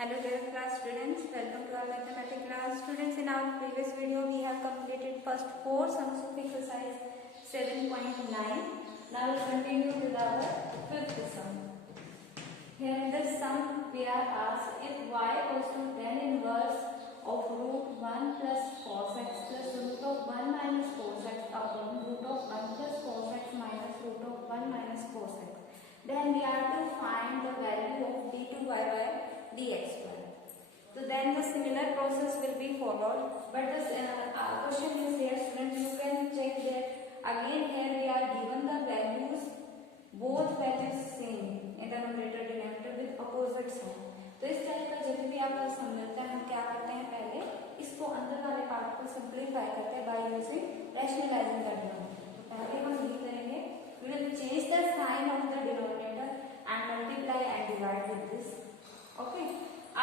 Hello dear class students, welcome to our mathematics class. Students, in our previous video we have completed first 4 sums of exercise 7.9. Now we continue with our fifth sum. Here in this sum we are asked if y equals to tan inverse of root 1 plus cos x plus root of 1 minus cos x upon root of 1 plus cos x minus root of 1 minus cos x. Then we are to find the value of d2y by dx square. So then the similar process will be followed, but the question is here, students, you can check that again here we are given the values, both values same in the numerator denominator with opposite sign. तो इस type का जब भी आपको सम मिलता है हम क्या करते हैं, पहले इसको अंदर वाले पार्ट को सिंप्लीफाई करते हैं by using rationalising the denominator. तो पहले हम ये करेंगे, we will change the sign of the denominator and multiply and divide with this. Okay.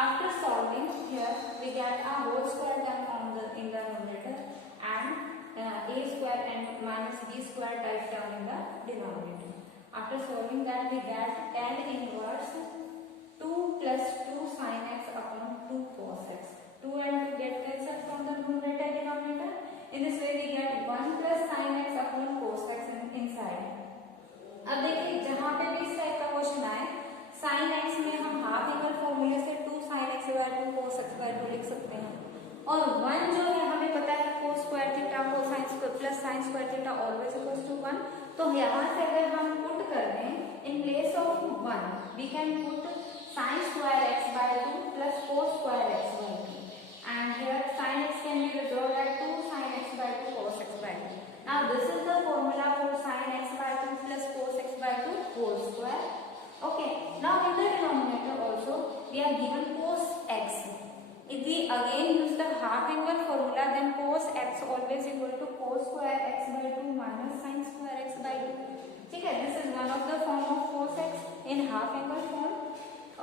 After solving here, we get a whole square term in the numerator and a square and minus b square type term in the denominator. After solving that, we get tan inverse 2 plus 2 sin x upon 2 cos x. 2 and 2 get cancelled from the numerator denominator. In this way, we get 1 plus sin x upon cos x inside. अब देखिए जहाँ पे भी इस type का question आए, sine x में हम हाफ एंगल फॉर्मूले से 2 sin x by 2 cos x by 2 लिख सकते हैं, और 1 जो है हमें पता है cos square theta cosine square plus sine square theta always equals to 1. तो यहाँ से अगर हम पुट कर दें in place of 1 we can put sine square x by 2 plus cos square x by 2 and here sin x can be resolved at 2 sin x by 2 cos x by 2. Now this is the formula for sin x by 2 plus cos x by 2 whole square. Okay, now in the denominator also we are given cos x. If we again use the half angle formula, then cos x always equal to cos square x by 2 minus sin square x by 2. ठीक है, this is one of the form of cos x in half angle form.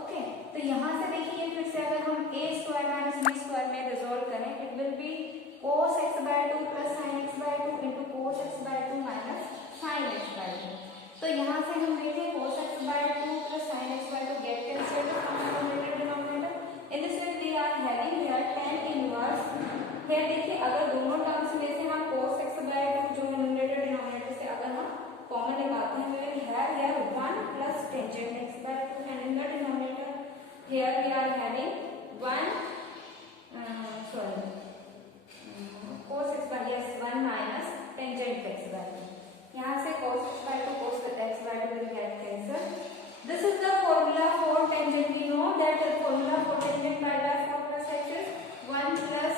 Okay, तो यहाँ से देखिए फिर से अगर हम a square minus b square में रिजोल्व करें, it will be cos x by 2 plus sin x by 2 into cos x by 2 minus sin x by 2. तो यहाँ से हम देखें cos x by 2 plus sin x by 2 get cancelled from the numerator denominator. In this way we are having here tan inverse. here देखिए अगर दोनों terms में से हम cos x by 2 जो numerator denominator से अगर हम कॉमन निकालते हैं, we will have here 1 plus tangent x by 2 and in the denominator here we are having 1 cos x by 1 minus tangent x by 2. यहाँ से cos x by 2 cos x by 2 will get cancelled. This is the formula for tangent. We know that the formula for tangent pi by 4 plus x is 1 plus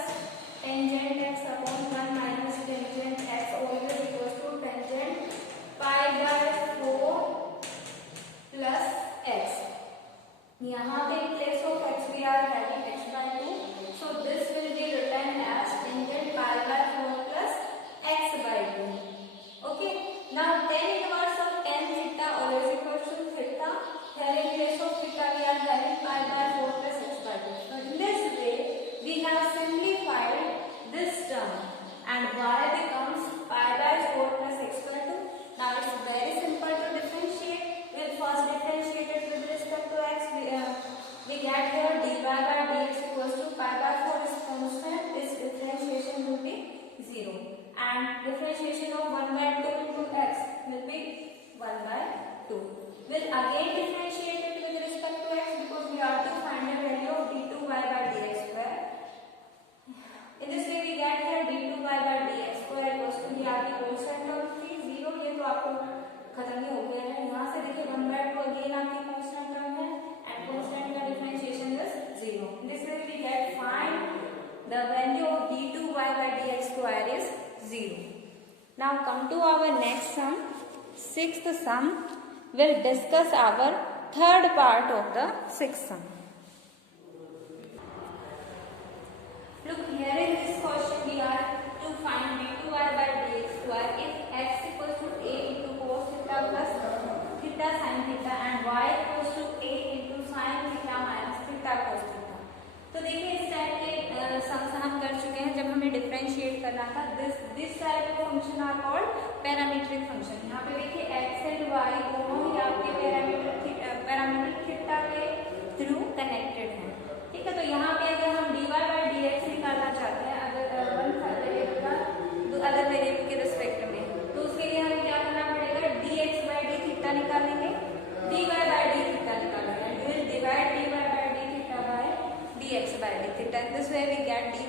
tangent x upon 1 minus tangent x always equals to tangent pi by 4 plus x. यहाँ पे in place of x we are having x by 2. So this will be written as tangent pi by 4 plus x by 2. Okay. Now tan inverse of tan theta always equals to theta. Here in place of theta we are having pi by 4 plus x by 2. So in this way we have simplified this term and y becomes pi by 4 plus x by 2. Now it's very simple to differentiate. We'll first differentiate it with respect to x. We get here dy by dx equals to pi by 4 is constant. This differentiation will be 0. And differentiation of 1 by 2 into x will be 1 by 2. We'll again differentiate it with respect to x because we are to find the value of d2y by dx square. In this way we get here d2y by dx square equals to ये आपकी constant term थी 0. ये तो आपको खत्म ही हो गया है. यहाँ से देखिए 1 by 2 again आपकी constant term है and constant का differentiation is 0. In this way we get find the value of d2y by dx square is 0. Now come to our next sum, sixth sum. We'll discuss our third part of the sixth sum. Look here in this question we are to find d2y by dx square if x equals to a into cos theta plus theta sin theta and y equals to a into sin theta minus theta cos theta. तो देखिए इस type के sums हम कर चुके हैं जब हमें डिफरेंशिएट करना था. This type of function are called parametric function. यहाँ पे देखिए x एंड y दोनों ही आपके पैरामीटर थीटा के थ्रू कनेक्टेड हैं.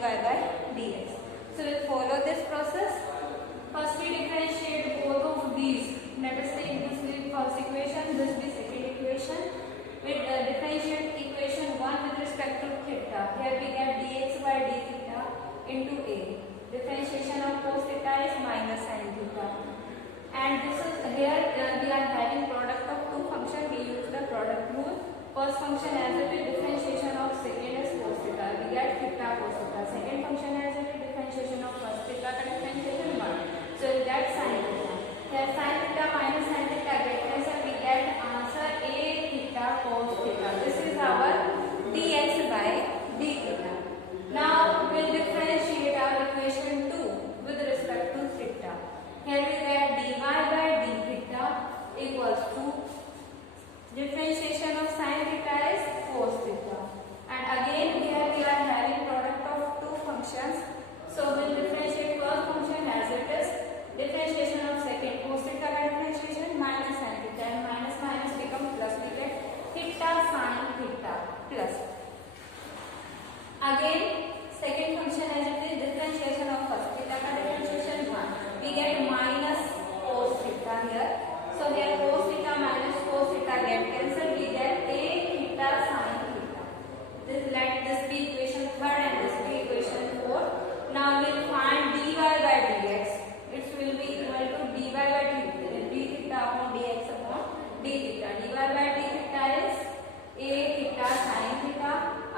by dx. So we'll follow this process. First we differentiate both of these. Let us take this be first equation, this be second equation. We differentiate equation 1 with respect to theta. Here we get dx by d theta into a. Differentiation of cos theta is minus sin theta. And this is here we are having product of two functions. We use the product rule. First function as it is differentiation of second is cos theta. We get theta cos theta. Second function as it is differentiation of first theta का differentiation 1. So we get sin theta. Here sin theta minus sin theta get cancel. We get answer a theta cos theta. This is our dx by d theta. Now we'll differentiate our equation 2 with respect to theta. Here we get dy by d theta equals to differentiation of sin theta is cos theta. And again here we are having product of two functions. So we'll differentiate first function as it is. Differentiation of second cos theta by differentiation minus sin theta, and minus minus become plus. We get theta sin theta plus. Again second function as it is differentiation of first theta by differentiation 1. We get minus cos theta here. So here cos theta minus cos theta get cancelled. We get a theta sin theta. Let this be equation 3 and this be equation 4. Now we will find dy by dx. It will be equal to dy by d theta upon dx upon d theta. Dy by d theta is a theta sin theta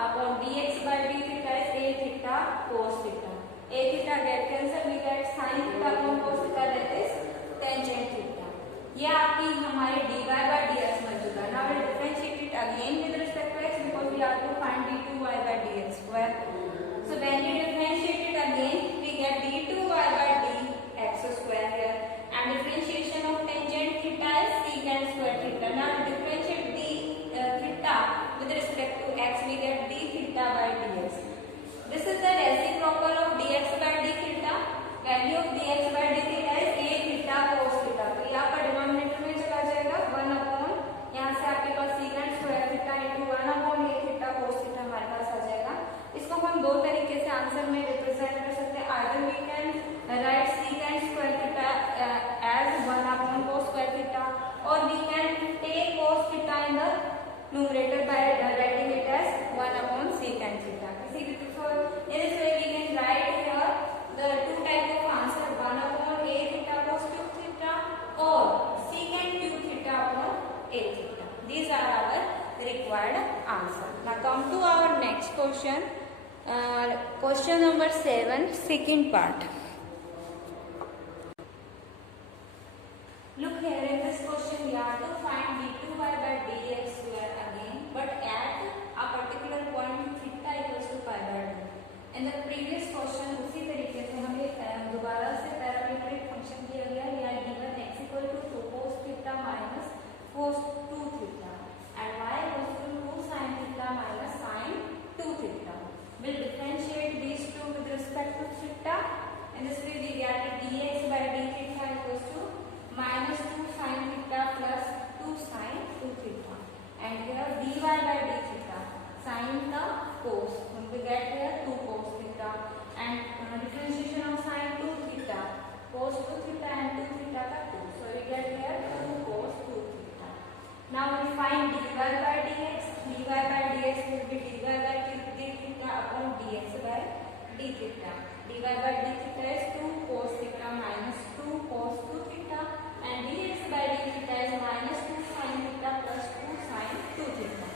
upon dx by d theta is a theta cos theta. A theta get cancel. We get sin theta upon cos theta, that is tangent theta. ये आपकी हमारे dy by dx बन चुका है. Now we differentiate it again with respect to x because we have to find d2y by dx square. So when we differentiate it again, we get d2y by dx square here. And differentiation of tangent theta is secant square theta. Now we differentiate d theta with respect to x, we get d theta by dx. This is the reciprocal of dx by d theta. Value of dx by d theta is a theta cos theta. तो यहाँ पर denominator में चला जाएगा 1 upon, यहाँ से आपके पास secant square theta into 1 upon a theta cos theta हमारे पास आ जाएगा. इसको हम दो तरीके से आंसर में रिप्रेजेंट कर सकते हैं. Either we can write secant square theta as 1 upon cos square theta, or we can take cos theta in the numerator by writing it as 1 upon secant theta. So in this way we can write here the two type of answer, 1 upon a theta cos cube theta or secant cube theta upon a theta. These are our required answer. Now come to our next question. Question number 7, second part. Look here in this question we have to find d2y by dx square again, but at a particular point theta equals to pi by 2. In the previous question उसी तरीके से हमें दोबारा से parametric function दिया गया. यहाँ given x equal to 2 cos theta minus cos 2 theta and y equals to 2 sin theta minus sin 2 theta. We'll differentiate these two with respect to theta. In this way we get dx by d theta equals to minus 2 sin theta plus 2 sin 2 theta. And here dy by d theta sin the cos. We get here 2 cos theta and differentiation of sin 2 theta cos 2 theta and 2 theta का 2. So we get here 2 cos 2 theta. Now we find dy by dx. Dy by dx will be dy by d theta upon dx by d theta. Dy by d theta is 2 cos theta minus 2 cos 2 theta and dx by d theta is minus 2 sin theta plus 2 sin 2 theta.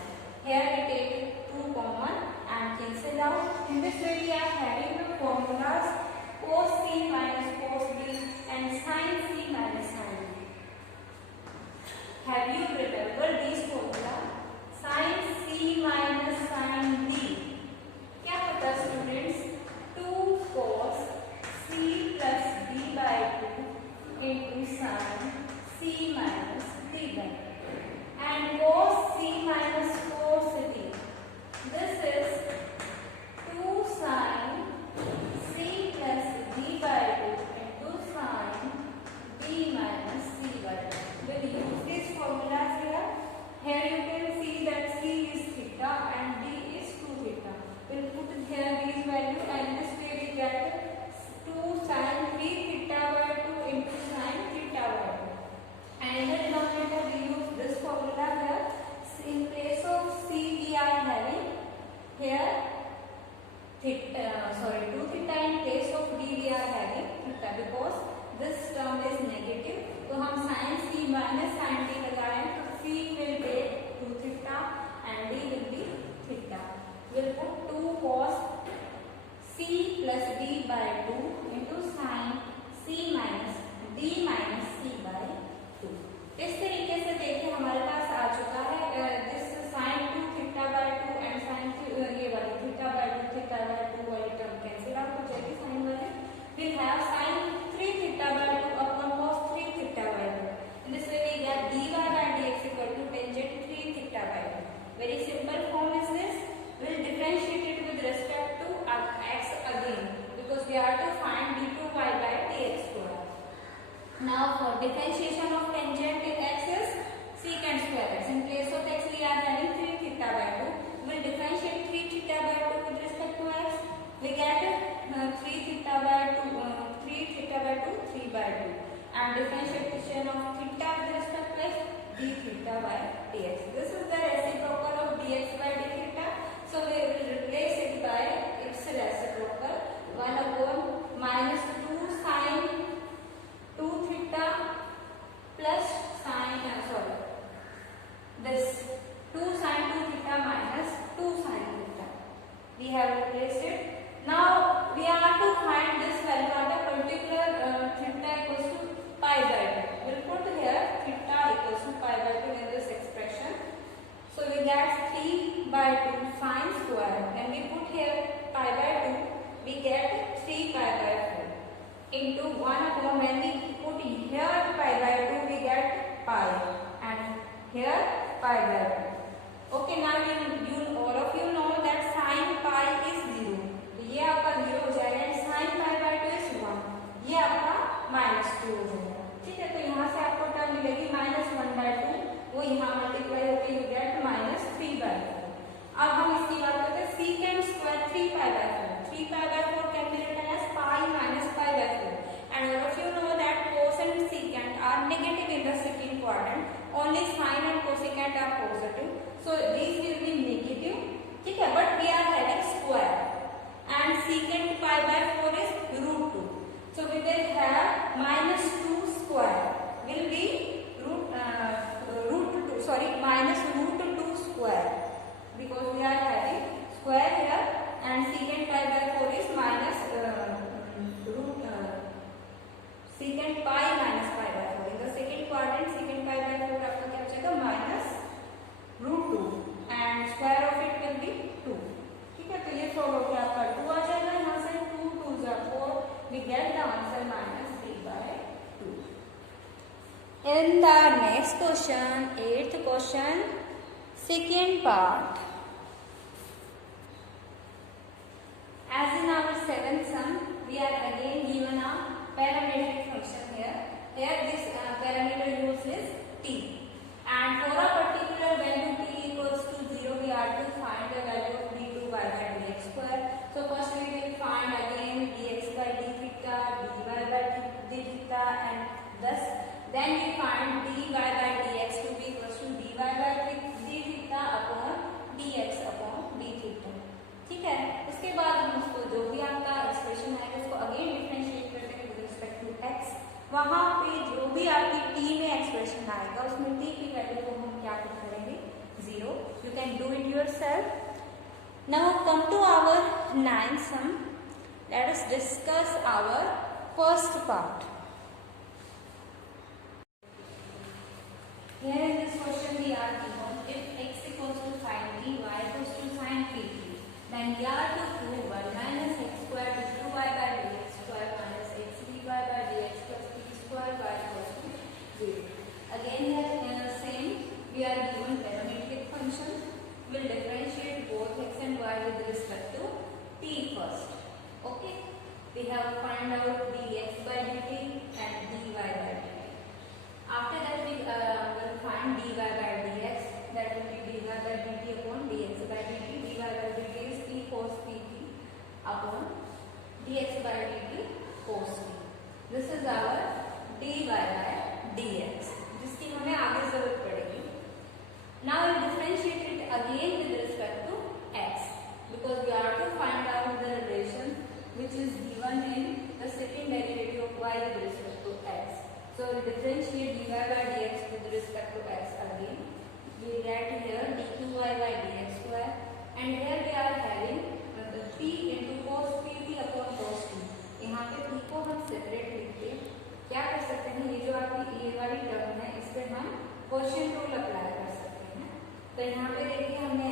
Here we take 2 common and cancel out. In this way we are having the formulas cos c minus cos b and sin c minus sin b. Have you remembered these formula? Sin c minus sin b क्या होता है students? 2 cos c plus b by 2 into sin c minus d by 2 and cos c minus cos b. This is 2 sin c plus d by 2 into sin b minus c by 2. We'll use these formulas here. Very simple form is this. We'll differentiate it with respect to x again because we are to find d2y by dx square. Now for differentiation of tangent x is secant square x. In place of x we are having 3 theta by 2. We'll differentiate 3 theta by 2 with respect to x. We get 3 theta by 2, 3 by 2. And differentiation of theta with respect to x, d theta by dx. This is the reciprocal of dx by d theta. So we will replace it by its reciprocal 1 upon minus 2 sine 2 theta plus sine this 2 sine 2 theta minus 2 sine theta. We have replaced it. Now we are to find this value at a particular theta equals to pi by 2. We'll put here theta equals to pi by 2 in this expression. So we get 3 by 2 sine square. When we put here pi by 2, we get 3 pi by 4 into 1 upon, when we put here pi by 2, we get pi, and here pi by 2. Okay, now all of you know that sine pi is 0. ये आपका 0 हो जाएगा and sin pi by 2 is 1. ये आपका -2 हो जाएगा. ठीक है, तो यहाँ से आपको टर्म मिलेगी -1/2. वो यहाँ मल्टीप्लाई होकर यू गेट -3/4. अब हम इसकी बात करते हैं secant square 3 pi by 4. 3 pi by 4 can be written as pi minus pi by 4. And all of you know that cos and secant are negative in the secant quadrant. Only sine and cosecant are positive. So these will be negative. ठीक है, but we are having square. And secant pi by 4 is √2. So we will have -2 square will be √2 square because we are having square here, and secant pi by 4 is secant pi minus pi by 4. In the second quadrant secant pi by 4 आपका क्या बचेगा -√2 and square of it will be 2. ठीक है, तो ये solve होकर आपका 2 आ जाएगा. यहाँ से 2 2 जा 4. We get the answer -3/2. In the next question, 8th question, second part. As in our 7th sum, we are again given a parametric function here. Here this parameter used is t, and for a particular value t equals to 0, we are to find the value of d2y by dx square. So first we will find again dx by d theta, dy by d theta, and thus then we find dy by dx to be equals to dy by d theta upon dx upon d theta. ठीक है, उसके बाद हम उसको जो भी आपका expression है उसको अगेन डिफरेंशिएट करते हैं विद रिस्पेक्ट टू x. वहां पे जो भी आपकी t में एक्सप्रेशन आएगा उसमें t की वैल्यू को हम क्या पुट करेंगे 0. You can do it yourself. Now come to our 9th sum. Let us discuss our first part. Here in this question we are given if x equals to sin t, y equals to sin t, then we are to prove 1 minus x square d2y by dx square minus x dy by dx plus t square y equals to 0. Again here same, we are given parametric function. Will differentiate both x and y with respect to t first. Okay, we have find out dx by dt and dy by dt. After that we will find dy by dx, that will be dy by dt upon dx by dt. Dy by dt is t cos pt upon dx by dt cos t. This is our dy by dx, जिसकी हमें आगे जरूरत पड़ेगी. Now we differentiate it again with respect to x because we are to find out the relation which is given in the second derivative of y with respect to x. So we differentiate dy by dx with respect to x again. We get here d2y by dx square, and here we are having p into cos pt upon cos t. यहाँ पे p को हम separate लिखते क्या कर सकते हैं, ये जो आपकी ये वाली टर्म है इस पे हम क्वोशिएंट रूल अप्लाई कर सकते हैं. तो यहाँ पे देखिए हमने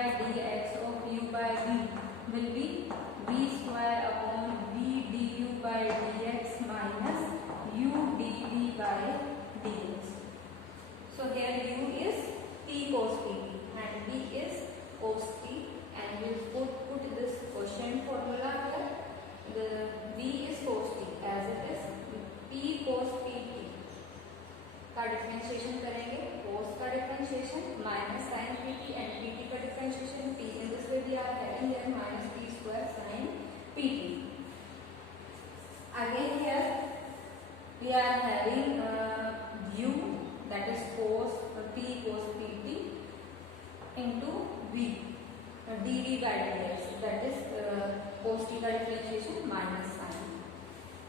by dx of u by v will be v square upon v du by dx minus u dv by dx. So here u is t cos pt and v is cos t, and we put this quotient formula here. The v is cos t as it is p cos pt का differentiation करेंगे, cos का differentiation minus sin pt and pt का differentiation p. In this way we are having here minus p square sin pt. Again here we are having u, that is cos p cos pt into v dv by dx, that is cos t का differentiation minus sin.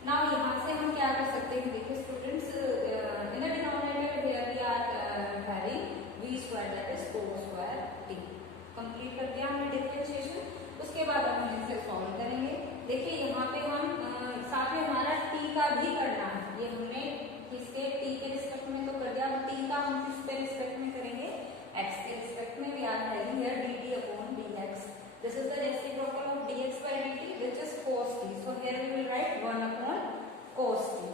Now यहाँ से हम क्या कर सकते हैं, देखिए students, in the denominator here we are having v square that is cos square t. Complete कर दिया हमने डिफरेंशिएशन. उसके बाद हम इसे सॉल्व करेंगे. देखिए यहाँ पे हम साथ में हमारा t का भी करना है. ये हमने किसके t के रिस्पेक्ट में तो कर दिया, अब t का हम किसके रिस्पेक्ट में करेंगे, x के रिस्पेक्ट में. We are having here dt upon dx. This is the reciprocal of dx by dt, which is cos t. So here we will write 1 upon cos t.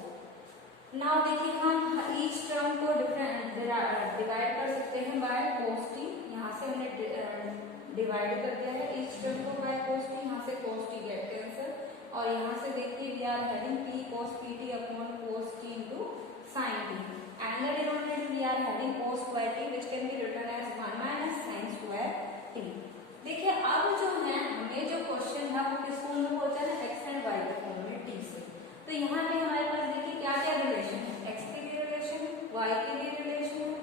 Now देखिए हम each term को divide कर सकते हैं by cos t. यहाँ से हमने divide कर दिया है each term को by cos t. यहाँ से cos t get cancel और यहाँ से देखिए we are having p cos pt upon cos t into sin t. And the denominator we are having cos square t, which can be written as 1 minus sin square t. देखिए अब जो है हमें जो क्वेश्चन है वो किस form में होता है, x एंड y के फॉर्म में t से. तो यहाँ पे हमारे पास देखिए क्या क्या रिलेशन है, x के लिए रिलेशन है, y के लिए रिलेशन है,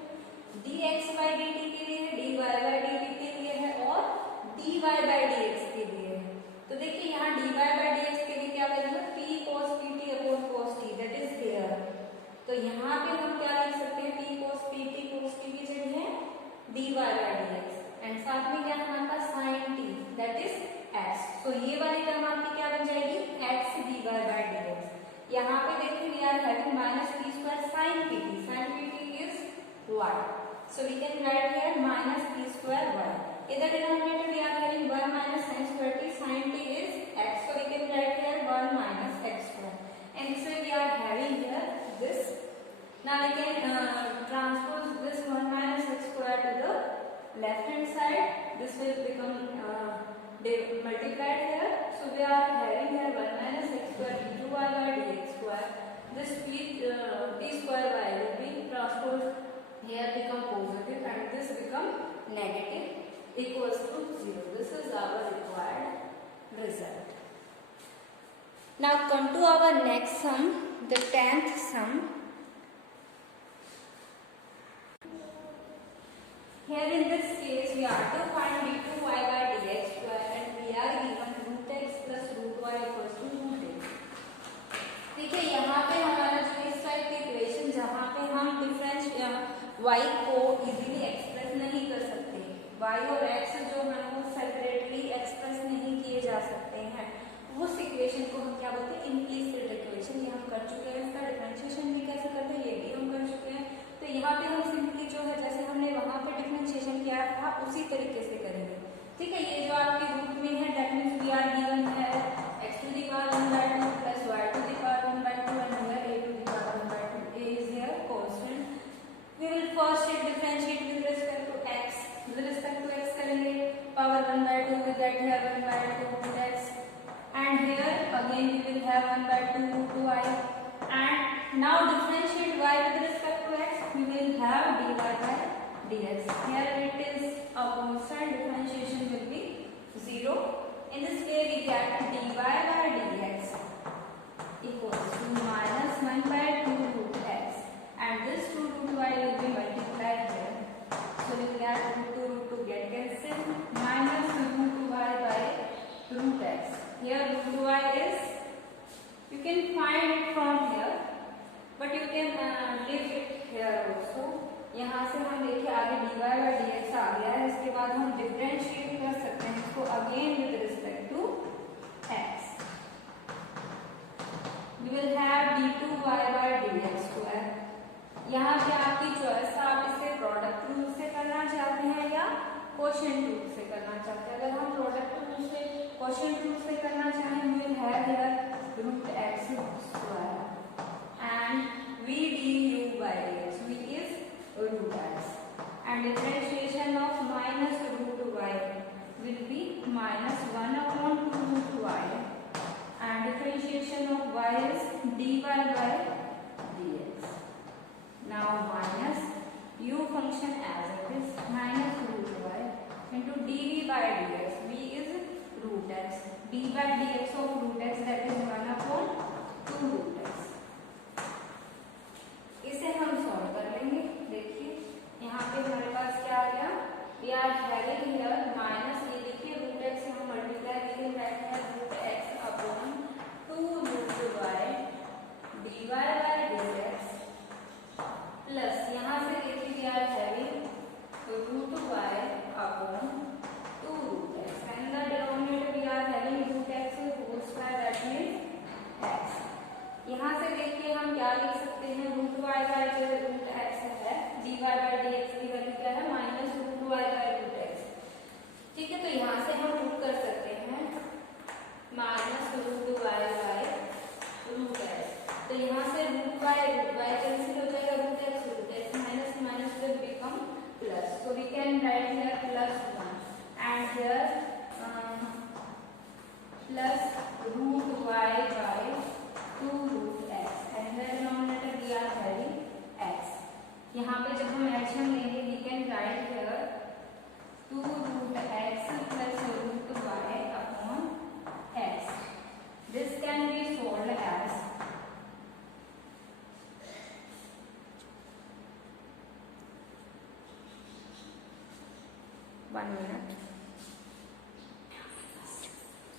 dx by dt के लिए है, dy by dt के लिए है और dy by dx के लिए है. तो देखिए यहाँ dy by dx के लिए क्या करेंगे, p cos pt upon cos t, that is here. तो यहाँ पे हम क्या लिख सकते हैं, p cos pt cos t की जगह है dy by dx एंड साथ में क्या हमारे पास sin t, that is x. तो ये वाली टर्म आपकी क्या बन जाएगी, x dy by dx. यहाँ पे देखिए we are having minus p square sin pt. Sin pt is y. So we can write here minus p square y. In the denominator we are having 1 minus sin square t. Sin t is x. So we can write here 1 minus x square. And this way we are having here this. Now we can transpose this 1 minus x square to the left hand side. This will become multiplied here. So we are having here 1 minus x square into y by dx square. This t square y will be transposed here, become positive and this become negative equals to 0. This is our required result. Now come to our next sum, the 10th sum. Here in this case we are to find d2y by dx square and we are given root x plus root y equals to root x. देखिए यहाँ पे हमारा जो इस type की equation जहाँ पे हम डिफरेंस y को इजीली एक्सप्रेस नहीं कर सकते, y और x जो है वो सेपरेटली एक्सप्रेस नहीं किए जा सकते हैं, उस इक्वेशन को हम क्या बोलते हैं, इम्प्लीसिट इक्वेशन. ये हम कर चुके हैं. इसका डिफरेंशिएशन भी कैसे करते हैं ये भी हम कर चुके हैं. तो यहाँ पे हम सिंपली जो है जैसे हमने वहाँ पे डिफरेंशिएशन किया था उसी तरीके से करेंगे. ठीक है, ये जो आपके रूट में है that means we are given है x to the power 1 by 2 plus y to the power 1 by 2 and here a to the power 1 by 2. A is here constant. We will first differentiate with respect to x. With respect to x करेंगे, power 1 by 2 will get here 1 by 2 root x and here again we will have 1 by 2 root y. And now differentiate y with respect to x, we will have dy by dx. Here it is a constant, differentiation will be 0. In this way we get dy by dx equals to minus 1 by 2 root x and this 2 root y will be multiplied here. So we will get root 2 get cancelled, minus root y by root x. Here root y is, you can find it from here but you can leave it here also. यहाँ से हम देखिए आगे dy by dx आ गया है, इसके बाद हम डिफरेंशिएट कर सकते हैं इसको again with respect to x. We will have d2y by dx square. यहाँ पे आपकी चॉइस, आप इसे प्रोडक्ट रूल से करना चाहते हैं या क्वोशिएंट रूल से करना क्वेश्चन रूल से करना चाहें, we will have here root x square and v du by dx. v is root x and differentiation of minus root y will be minus 1 upon 2 root y and differentiation of y is dy by dx. Now minus u function as it is minus root y into dv by dx. v is root x, d by dx of root x that is 1 upon 2 root x. इसे हम solve कर लेंगे. देखिए यहाँ पे हमारे पास क्या आ गया, we are having here minus, ये देखिए रूट x से हम मल्टीप्लाई करेंगे, बैठ है root x upon 2 root y dy by dx plus यहाँ से देखिए we are having root y upon 2 root x and the denominator we are having root x whole square that means x. यहाँ से देखिए हम क्या लिख सकते हैं, रूट y बाय जो रूट x है dy by dx की वैल्यू क्या है, minus root y by root x. ठीक है, तो यहाँ से हम रूट कर सकते हैं minus root y by root x. तो यहाँ से रूट y कैंसिल हो जाएगा, root x minus minus will become plus. So we can write here plus 1 and here plus root y by 2 root x and the denominator we are having x. यहाँ पे जब हम एडिशन लेंगे we can write here 2 root x plus root y upon x. This can be solved as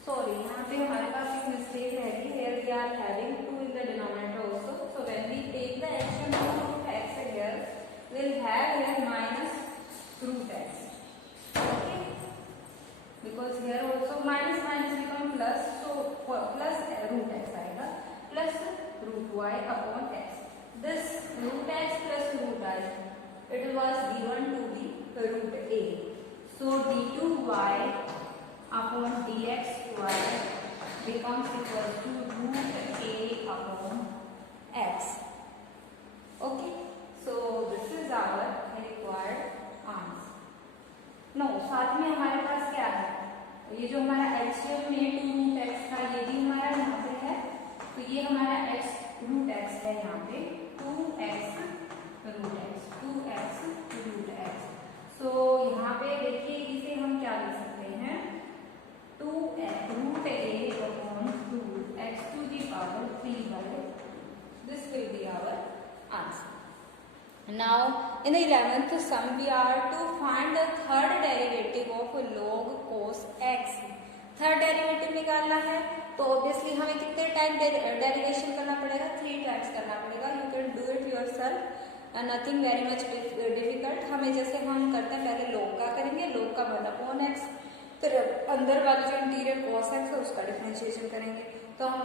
Sorry, यहाँ पे हमारे पास एक mistake है कि here we are having 2 in the denominator also. So when we take the action of root x here, we'll have here minus root x. Okay? Because here also minus minus become plus, so plus root x आएगा plus root y upon x. This root x plus root y, it was given to be root a. So d2y upon dxy becomes equal to root a upon x. Okay, so this is our required answer. No, साथ में हमारे पास क्या है, ये जो हमारा LCM में 2 root x था ये भी हमारा यहाँ पे है, तो ये हमारा x रूट x है यहाँ पे 2x रूट x. So यहाँ पे देखिए इसे हम क्या लिख सकते हैं, 2 root a upon 2x to the power 3 by. This will be our answer. Now in the 11th sum we are to find the third derivative of log cos x. Third derivative निकालना है तो obviously हमें कितने time derivation करना पड़ेगा, 3 times करना पड़ेगा. You can do it yourself, nothing very much difficult. हमें जैसे हम करते हैं पहले log का करेंगे, log का 1 अपॉन x, फिर अंदर वाला जो इंटीरियर cos x है उसका डिफरेंशिएशन करेंगे. तो हम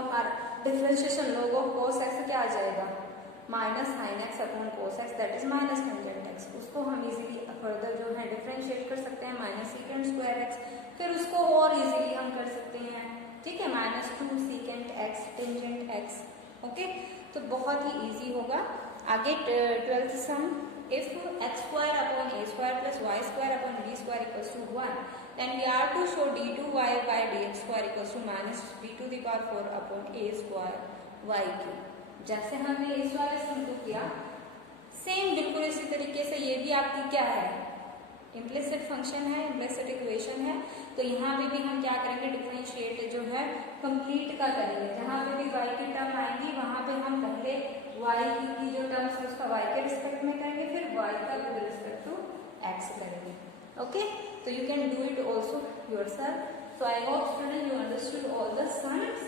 differentiation log of cos x क्या आ जाएगा, minus sine x upon cos x that is minus tangent x. उसको हम इजीली फर्दर जो है डिफरेंशिएट कर सकते हैं माइनस सीकेंट स्क्वायर x, फिर उसको और इजीली हम कर सकते हैं. ठीक है, minus 2 secant x tangent x. Okay, तो बहुत ही इजी होगा. आगे 12th some, if x square upon a square plus y square upon b square equals to 1, then we are to show d2y by dx square equals to minus b to the power 4 upon a square y cube. जैसे हमने इस वाले सम को किया same बिल्कुल इसी तरीके से ये भी आपकी क्या है, इम्प्लिसिट फंक्शन है, इम्प्लिसिट इक्वेशन है. तो यहाँ पे भी हम क्या करेंगे, डिफरेंशिएट जो है कंप्लीट का करेंगे. जहाँ पे भी y की टर्म आएंगी वहाँ पे हम पहले y की जो टर्म्स है उसका y के रिस्पेक्ट में करेंगे, फिर y का विद रिस्पेक्ट टू x करेंगे. ओके, तो you can do it also yourself. So I hope student you understood all the sums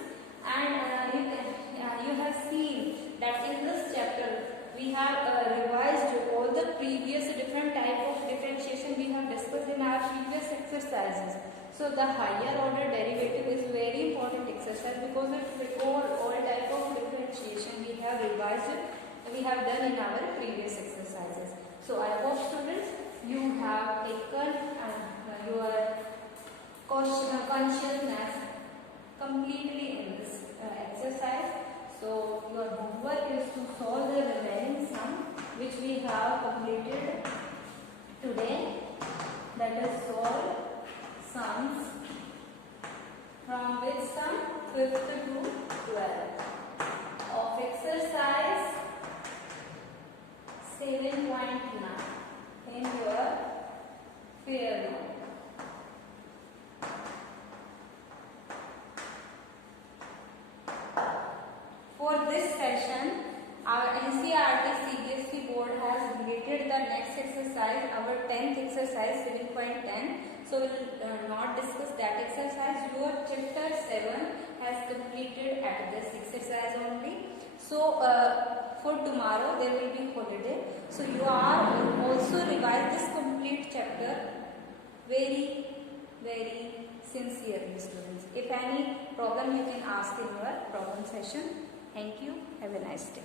and you have seen that in this chapter we have revised all the previous different type of differentiation we have discussed in our previous exercises. So the higher order derivative is very important exercise because it all type of differentiation we have revised, we have done in our previous exercises. So I hope students you have taken your consciousness completely in this exercise. So your homework is to solve the remaining sum which we have completed today. That is solve sums from which sum 5th to 12th of exercise 7.9 in your fair note. For this session, our NCERT CBSE board has related the next exercise, our 10th exercise 7.10. So we will not discuss that exercise. Your chapter 7 has completed at this exercise only. So for tomorrow there will be holiday. So you are also revise this complete chapter very sincerely, students. If any problem you can ask in your problem session. Thank you. Have a nice day.